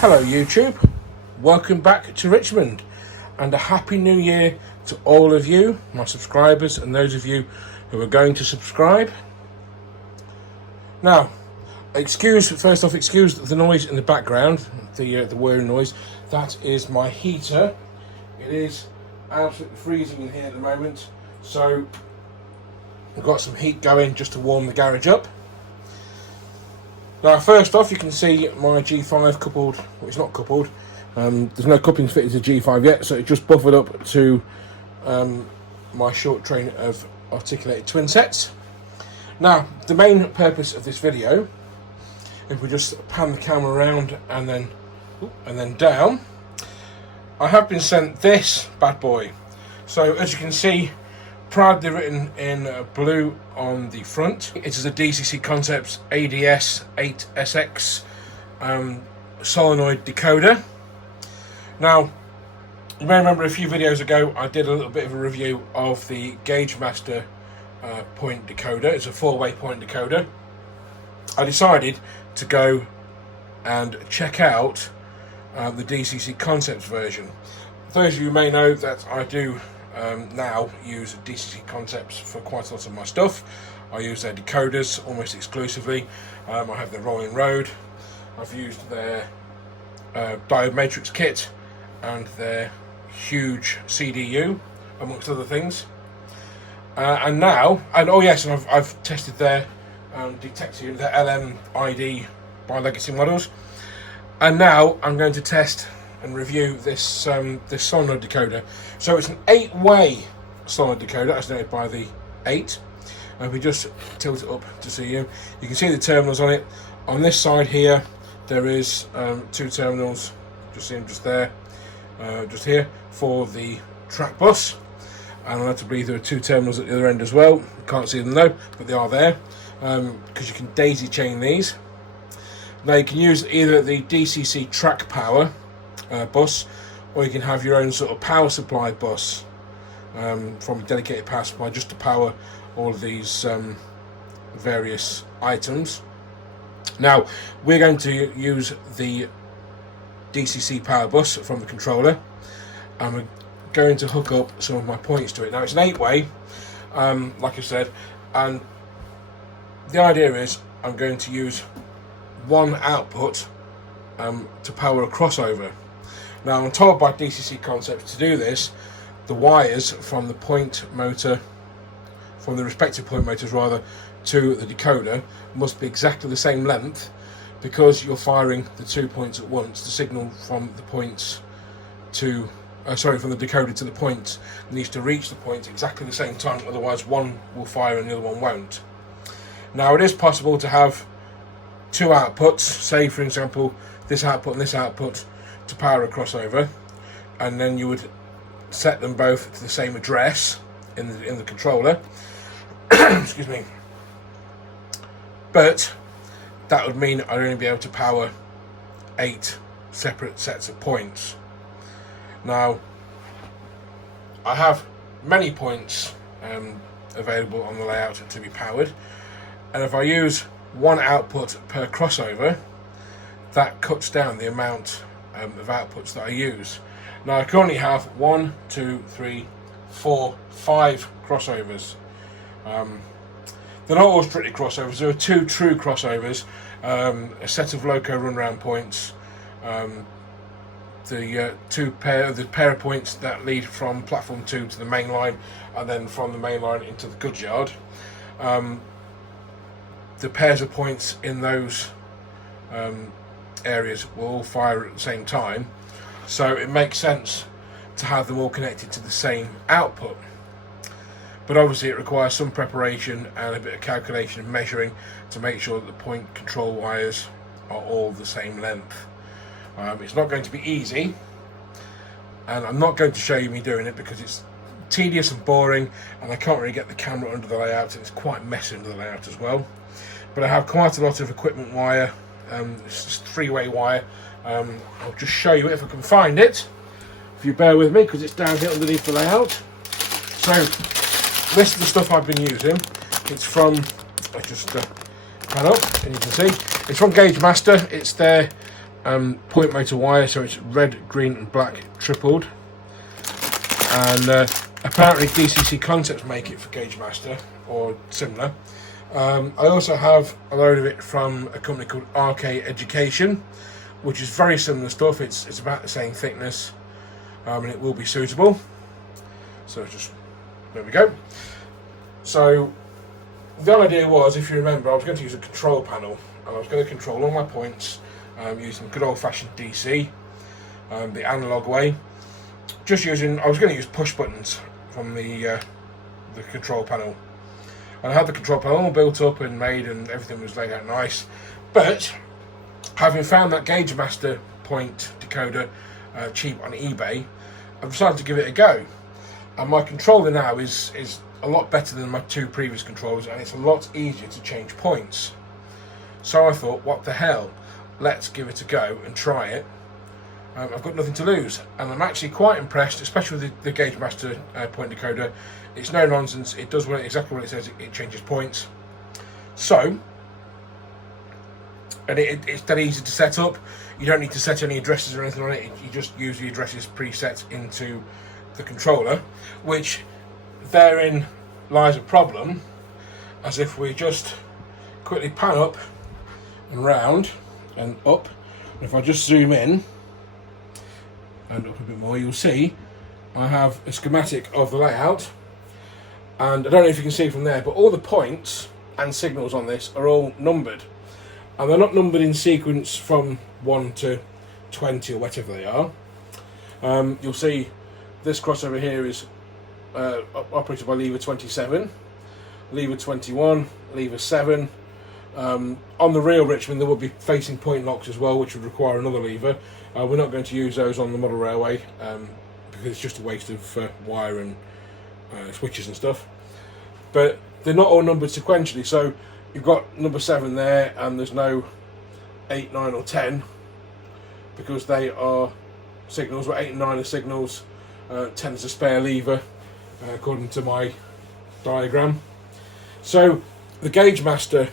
Hello YouTube, welcome back to Richmond and a happy new year to all of you, my subscribers, and those of you who are going to subscribe. Now, excuse the noise in the background, the whirring noise. That is my heater. It is absolutely freezing in here at the moment, so I've got some heat going just to warm the garage up. Now, first off, you can see my G5 coupled, well, it's not coupled, there's no couplings fitted to G5 yet, so it just buffered up to my short train of articulated twin sets. Now, the main purpose of this video, if we just pan the camera around and then down, I have been sent this bad boy. So, as you can see, proudly written in blue on the front, it is a DCC Concepts ADS-8SX solenoid decoder. Now, you may remember a few videos ago I did a little bit of a review of the Gaugemaster point decoder. It's a 4-way point decoder. I decided to go and check out the DCC Concepts version. Those of you may know that I do now use DCC Concepts for quite a lot of my stuff. I use their decoders almost exclusively. I have their rolling road. I've used their diode matrix kit and their huge CDU, amongst other things. And I've tested their detector, their LMID by Legacy models. And now I'm going to test and review this this solenoid decoder. So it's an 8-way solenoid decoder, as noted by the 8. And if we just tilt it up to see you can see the terminals on it. On this side here, there is 2 terminals. Just see them just there, just here for the track bus. And I believe there are 2 terminals at the other end as well. Can't see them though, but they are there because you can daisy chain these. Now you can use either the DCC track power bus, or you can have your own sort of power supply bus from a dedicated power supply just to power all of these various items. Now we're going to use the DCC power bus from the controller, and we're going to hook up some of my points to it. Now it's an 8-way, like I said, and the idea is I'm going to use one output to power a crossover. Now I'm told by DCC Concepts to do this, the wires from the point motor, from the respective point motors rather, to the decoder must be exactly the same length, because you're firing the 2 points at once. The signal from the points to, from the decoder to the point needs to reach the point exactly the same time, otherwise one will fire and the other one won't. Now it is possible to have 2 outputs, say for example this output and this output, to power a crossover, and then you would set them both to the same address in the controller. Excuse me. But that would mean I'd only be able to power 8 separate sets of points. Now I have many points available on the layout to be powered, and if I use one output per crossover, that cuts down the amount of outputs that I use. Now I currently have 1, 2, 3, 4, 5 crossovers. They're not all strictly crossovers. There are 2 true crossovers, a set of loco run-round points, the pair of points that lead from platform 2 to the main line, and then from the main line into the goods yard. The pairs of points in those areas will all fire at the same time, so it makes sense to have them all connected to the same output. But obviously it requires some preparation and a bit of calculation and measuring to make sure that the point control wires are all the same length. It's not going to be easy, and I'm not going to show you me doing it because it's tedious and boring, and I can't really get the camera under the layout, and it's quite messy under the layout as well. But I have quite a lot of equipment wire. It's just 3-way wire. I'll just show you it if I can find it, if you bear with me, because it's down here underneath the layout. So this is the stuff I've been using. It's from, I just pan up and you can see it's from Gaugemaster. It's their point motor wire, so it's red, green and black tripled, and apparently DCC Concepts make it for Gaugemaster or similar. I also have a load of it from a company called RK Education, which is very similar stuff. It's about the same thickness, and it will be suitable. So just there we go. So the idea was, if you remember, I was going to use a control panel, and I was going to control all my points using good old-fashioned DC, the analog way. I was going to use push buttons from the control panel. And I had the control panel all built up and made, and everything was laid out nice. But having found that Gaugemaster point decoder cheap on eBay, I decided to give it a go. And my controller now is a lot better than my two previous controllers, and it's a lot easier to change points. So I thought, what the hell, let's give it a go and try it. I've got nothing to lose, and I'm actually quite impressed, especially with the Gaugemaster point decoder. It's no nonsense, it does exactly what it says, it changes points. So, and it's that easy to set up. You don't need to set any addresses or anything on it, you just use the addresses preset into the controller, which therein lies a problem, as if we just quickly pan up and round and up, and if I just zoom in and up a bit more, you'll see I have a schematic of the layout, and I don't know if you can see from there, but all the points and signals on this are all numbered, and they're not numbered in sequence from 1 to 20 or whatever they are. You'll see this crossover here is operated by lever 27, lever 21, lever 7. On the real Richmond there will be facing point locks as well, which would require another lever. We're not going to use those on the model railway because it's just a waste of wire and switches and stuff. But they're not all numbered sequentially, so you've got number 7 there, and there's no 8, 9 or 10 because they are signals, where 8 and 9 are signals, 10 is a spare lever according to my diagram. So the Gaugemaster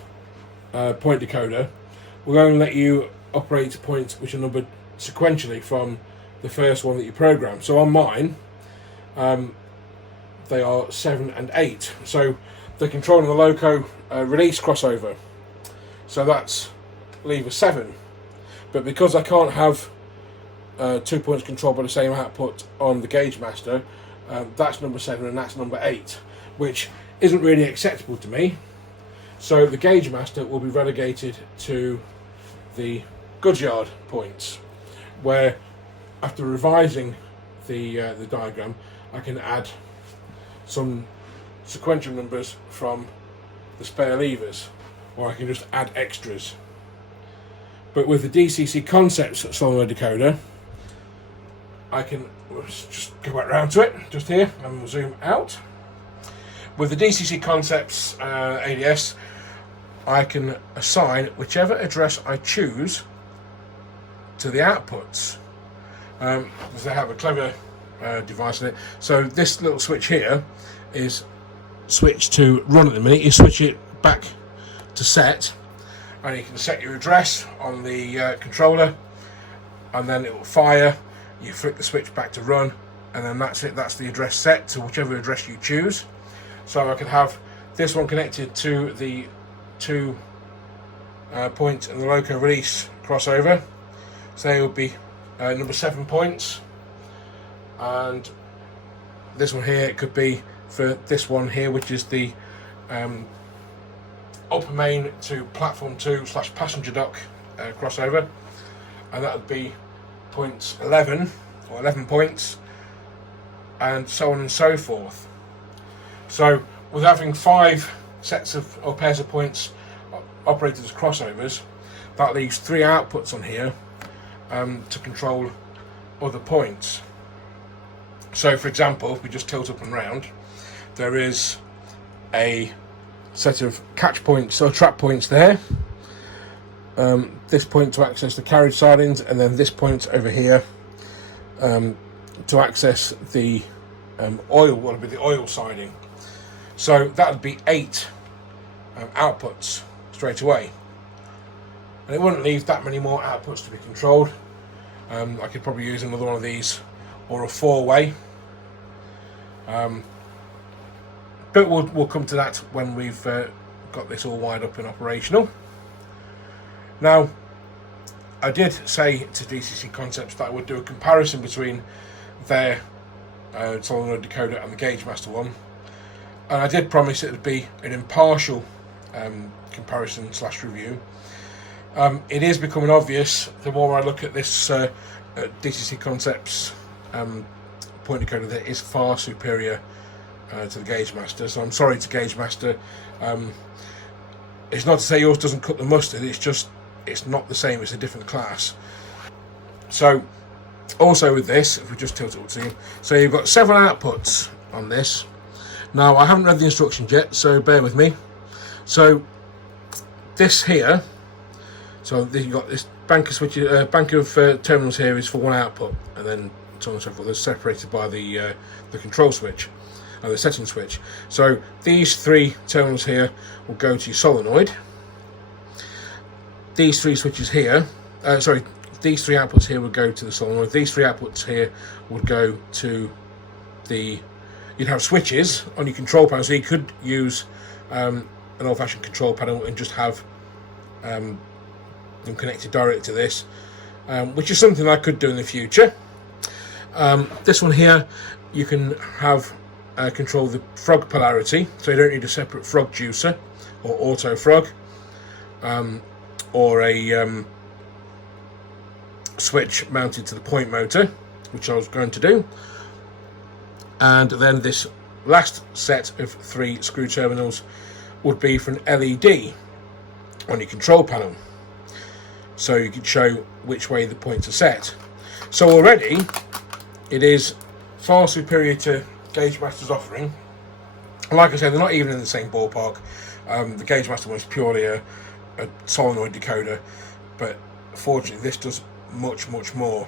point decoder will only let you operate points which are numbered sequentially from the first one that you program. So on mine they are 7 and 8, so they're controlling the loco release crossover, so that's lever 7. But because I can't have 2 points controlled by the same output on the Gaugemaster, that's number 7 and that's number 8, which isn't really acceptable to me. So the Gaugemaster will be relegated to the Goodyard points, where after revising the diagram I can add some sequential numbers from the spare levers, or I can just add extras. But with the DCC Concepts solenoid decoder, I can just go back round to it, just here, and we'll zoom out. With the DCC Concepts ADS, I can assign whichever address I choose to the outputs. Because they have a clever device in it. So this little switch here is switched to run at the minute. You switch it back to set, and you can set your address on the controller, and then it will fire. You flick the switch back to run, and then that's it. That's the address set to whichever address you choose. So I can have this one connected to the 2 point and the loco release crossover. So they would be number 7 points, and this one here, it could be for this one here, which is the upper main to platform 2 / passenger dock crossover, and that would be points 11 or 11 points, and so on and so forth. So with having 5 sets of or pairs of points operated as crossovers, that leaves 3 outputs on here to control other points. So for example, if we just tilt up and round, there is a set of catch points or trap points there, this point to access the carriage sidings, and then this point over here to access the oil, what would be the oil siding. So that would be 8 outputs straight away. and it wouldn't leave that many more outputs to be controlled. I could probably use another one of these, or a 4-way, but we'll come to that when we've got this all wired up and operational. Now, I did say to DCC Concepts that I would do a comparison between their solenoid decoder and the Gaugemaster one, and I did promise it would be an impartial comparison / review. It is becoming obvious the more I look at this DCC Concepts point decoder that is far superior to the Gaugemaster. So I'm sorry to Gaugemaster. It's not to say yours doesn't cut the mustard, it's just it's not the same, it's a different class. So also with this, if we just tilt it up to you, so you've got several outputs on this. Now I haven't read the instructions yet, so bear with me. So this here, so you've got this bank of switches, bank of terminals here is for one output, and then so on and so forth. They're separated by the control switch and the setting switch. So these 3 terminals here will go to your solenoid. These 3 switches here, these 3 outputs here would go to the solenoid. These 3 outputs here would go to the. You'd have switches on your control panel, so you could use an old-fashioned control panel and just have them connected directly to this, which is something I could do in the future. This one here, you can have control the frog polarity, so you don't need a separate frog juicer or auto frog, or a switch mounted to the point motor, which I was going to do. And then this last set of 3 screw terminals would be for an LED on your control panel, so you could show which way the points are set. So already it is far superior to Gaugemaster's offering. Like I said, they're not even in the same ballpark. The Gaugemaster one is purely a solenoid decoder, but fortunately this does much more.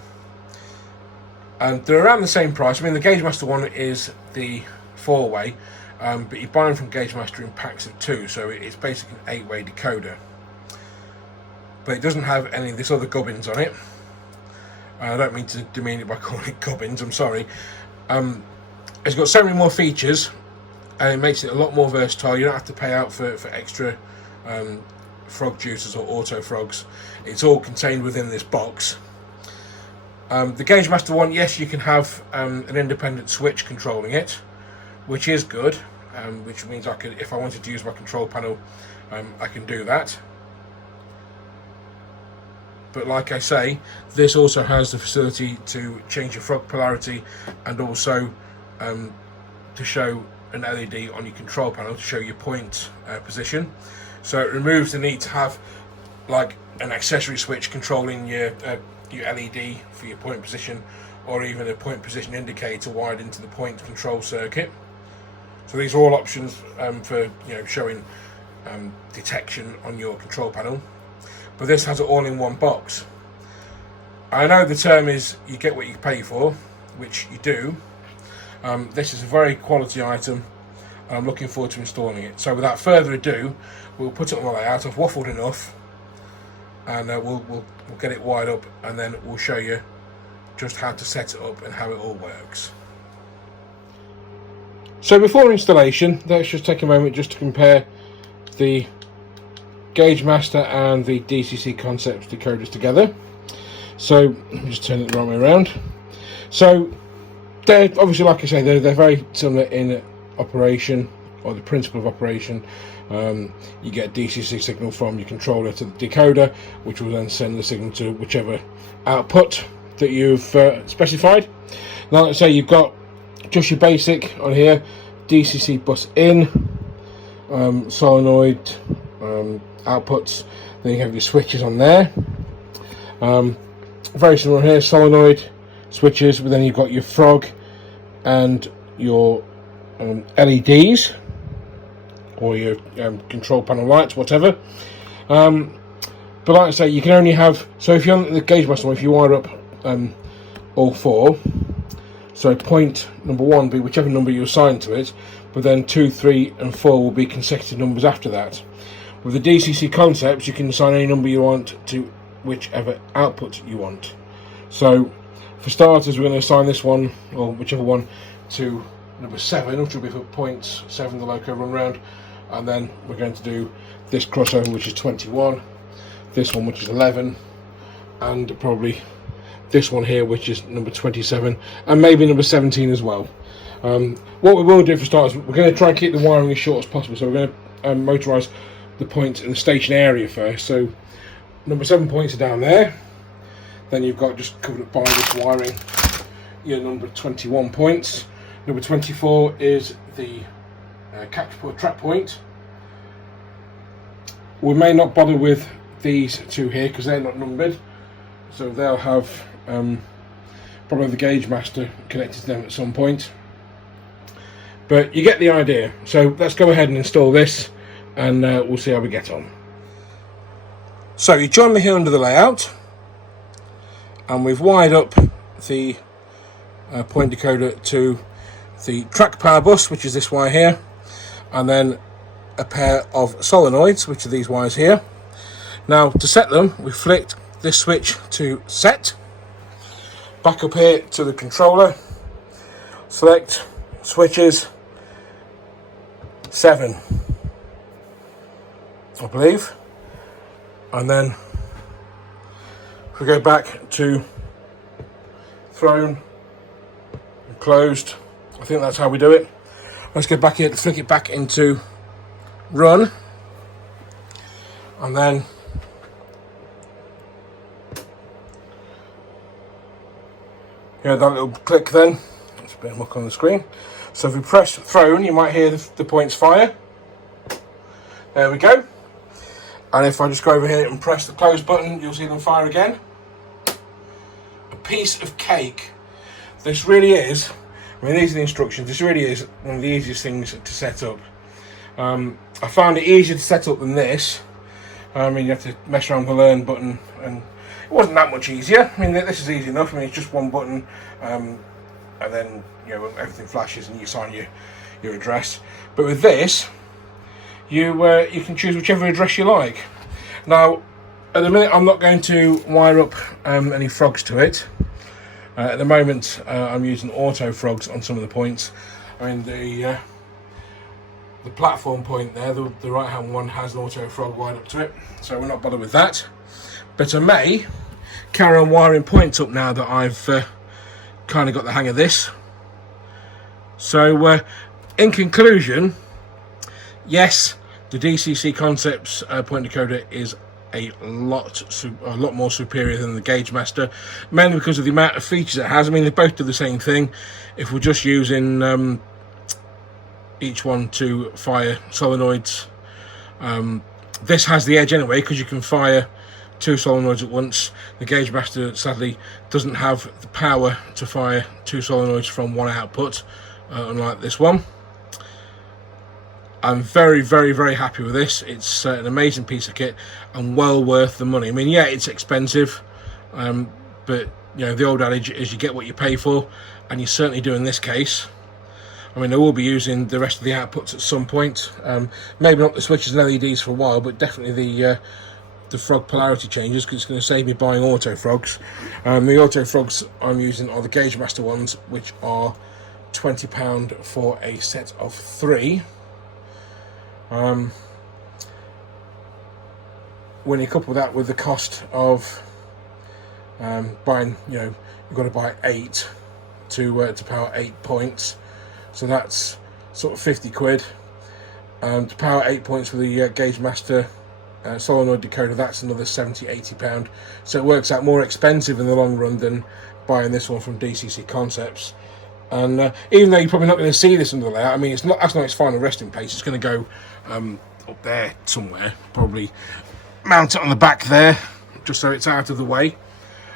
And they're around the same price. I mean, the Gaugemaster one is the 4-way, but you buy them from Gaugemaster in packs of 2, so it's basically an 8-way decoder. But it doesn't have any of this other gubbins on it. I don't mean to demean it by calling it gubbins, I'm sorry. It's got so many more features, and it makes it a lot more versatile. You don't have to pay out for extra frog juicers or auto frogs. It's all contained within this box. The Gaugemaster one, yes, you can have an independent switch controlling it, which is good, which means I could, if I wanted to use my control panel, I can do that. But like I say, this also has the facility to change your frog polarity, and also to show an LED on your control panel to show your point position. So it removes the need to have like an accessory switch controlling your LED for your point position, or even a point position indicator wired into the point control circuit. So these are all options for showing detection on your control panel. But this has it all in one box. I know the term is you get what you pay for, which you do. This is a very quality item, and I'm looking forward to installing it. So without further ado, we'll put it on the layout. I've waffled enough, and we'll get it wired up, and then we'll show you just how to set it up and how it all works. So before installation, let's just take a moment just to compare the Gaugemaster and the DCC Concepts decoders together. So let me just turn it the wrong way around. So they're obviously, like I say, they're very similar in operation, or the principle of operation. You get a DCC signal from your controller to the decoder, which will then send the signal to whichever output that you've specified. Now let's say you've got just your basic on here, DCC bus in, solenoid outputs, then you have your switches on there. Very similar here, solenoid switches, but then you've got your frog and your LEDs, or your control panel lights, whatever. But like I say, you can only have, so if you're on the Gaugemaster one, if you wire up all 4, so point number 1 will be whichever number you assign to it, but then 2, 3 and 4 will be consecutive numbers after that. With the DCC Concepts, you can assign any number you want to whichever output you want. So for starters, we're going to assign this one, or whichever one, to number 7, which will be for 0.7, the loco run round, and then we're going to do this crossover, which is 21, this one, which is 11, and probably this one here, which is number 27, and maybe number 17 as well. What we will do for starters, we're going to try and keep the wiring as short as possible, so we're going to motorise the points in the station area first. So number 7 points are down there, then you've got, just covered up by this wiring, your number 21 points. Number 24 is the capture track point. We may not bother with these two here because they're not numbered, so they'll have probably the Gaugemaster connected to them at some point, but you get the idea. So let's go ahead and install this, and we'll see how we get on. So you join me here under the layout, and we've wired up the point decoder to the track power bus, which is this wire here, and then a pair of solenoids, which are these wires here. Now to set them, we flicked this switch to set, back up here to the controller, select switches 7, I believe, and then if we go back to thrown and closed, I think that's how we do it. Let's go back here to flick it back into run, and then that little click, then it's a bit of muck on the screen. So if we press thrown, you might hear the points fire. There we go. And if I just go over here and press the close button, you'll see them fire again. A piece of cake. This really is, I mean, these are the instructions, this really is one of the easiest things to set up. I found it easier to set up than this. I mean, you have to mess around with the learn button, and it wasn't that much easier. I mean, this is easy enough. I mean, it's just one button, and then everything flashes and you sign your address. But with this, you can choose whichever address you like. Now, at the minute, I'm not going to wire up any frogs to it. At the moment, I'm using auto frogs on some of the points. I mean, the platform point there, the right hand one, has an auto frog wired up to it, so we're not bothered with that. But I may carry on wiring points up now that I've kind of got the hang of this. So in conclusion, yes, the DCC Concepts point decoder is a lot more superior than the Gaugemaster, mainly because of the amount of features it has. I mean, they both do the same thing. If we're just using each one to fire solenoids, this has the edge anyway, because you can fire 2 solenoids at once. The Gaugemaster sadly doesn't have the power to fire 2 solenoids from one output, unlike this one. I'm very, very, very happy with this. It's an amazing piece of kit and well worth the money. I mean, yeah, it's expensive, but the old adage is you get what you pay for, and you certainly do in this case. I mean, I will be using the rest of the outputs at some point. Maybe not the switches and LEDs for a while, but definitely the frog polarity changes, because it's going to save me buying auto frogs. The auto frogs I'm using are the Gaugemaster ones, which are £20 for a set of 3. When you couple that with the cost of buying, you've got to buy 8 to power 8 points, so that's sort of 50 quid. To power 8 points with the Gaugemaster solenoid decoder, that's another £70–80. So it works out more expensive in the long run than buying this one from DCC Concepts. And even though you're probably not going to see this in the layout, I mean, that's not its final resting place. It's going to go up there somewhere, probably mount it on the back there, just so it's out of the way,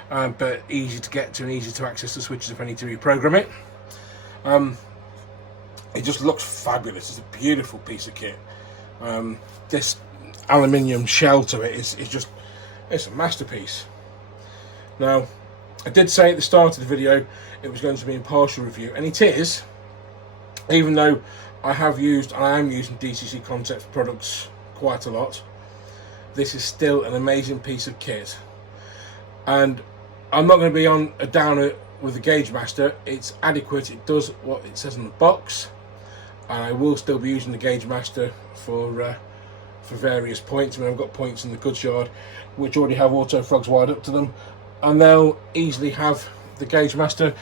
but easy to get to and easy to access the switches if I need to reprogram it. It just looks fabulous. It's a beautiful piece of kit. This aluminium shell to it is just, it's a masterpiece. Now, I did say at the start of the video it was going to be an impartial review, and it is, even though I am using DCC Concepts products quite a lot. this is still an amazing piece of kit. And I'm not going to be on a downer with the Gaugemaster. It's adequate, it does what it says in the box, and I will still be using the Gaugemaster for various points. I mean, I've got points in the goods yard which already have auto frogs wired up to them, and they'll easily have the Gaugemaster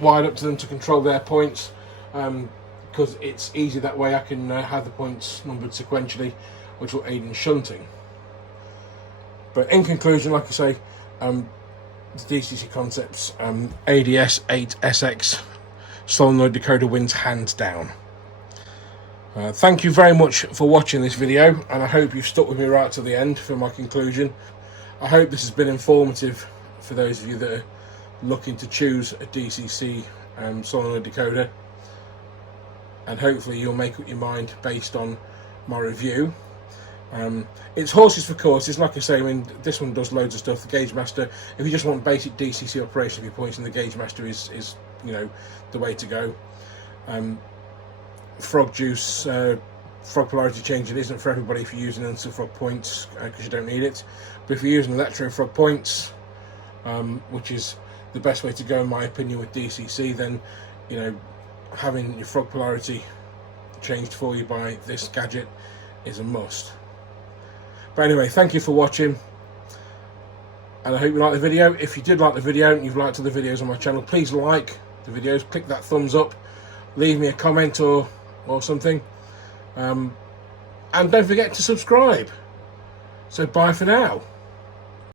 wired up to them to control their points, because it's easy that way. I can have the points numbered sequentially, which will aid in shunting. But in conclusion, like I say, the DCC Concepts ADS-8SX solenoid decoder wins hands down. Thank you very much for watching this video, and I hope you've stuck with me right to the end for my conclusion. I hope this has been informative for those of you that are looking to choose a DCC solenoid decoder, and hopefully you'll make up your mind based on my review. It's horses for courses, like I say. I mean, this one does loads of stuff. The Gaugemaster, if you just want basic DCC operation of your points, and the Gaugemaster is you know, the way to go. Frog juice, frog polarity changing isn't for everybody if you're using instant frog points, because you don't need it. But if you're using electro frog points, which is the best way to go in my opinion with DCC, then you know, having your frog polarity changed for you by this gadget is a must. But anyway, thank you for watching, and I hope you like the video. If you did like the video and you've liked other videos on my channel, please like the videos, click that thumbs up, leave me a comment or something, and don't forget to subscribe. So bye for now.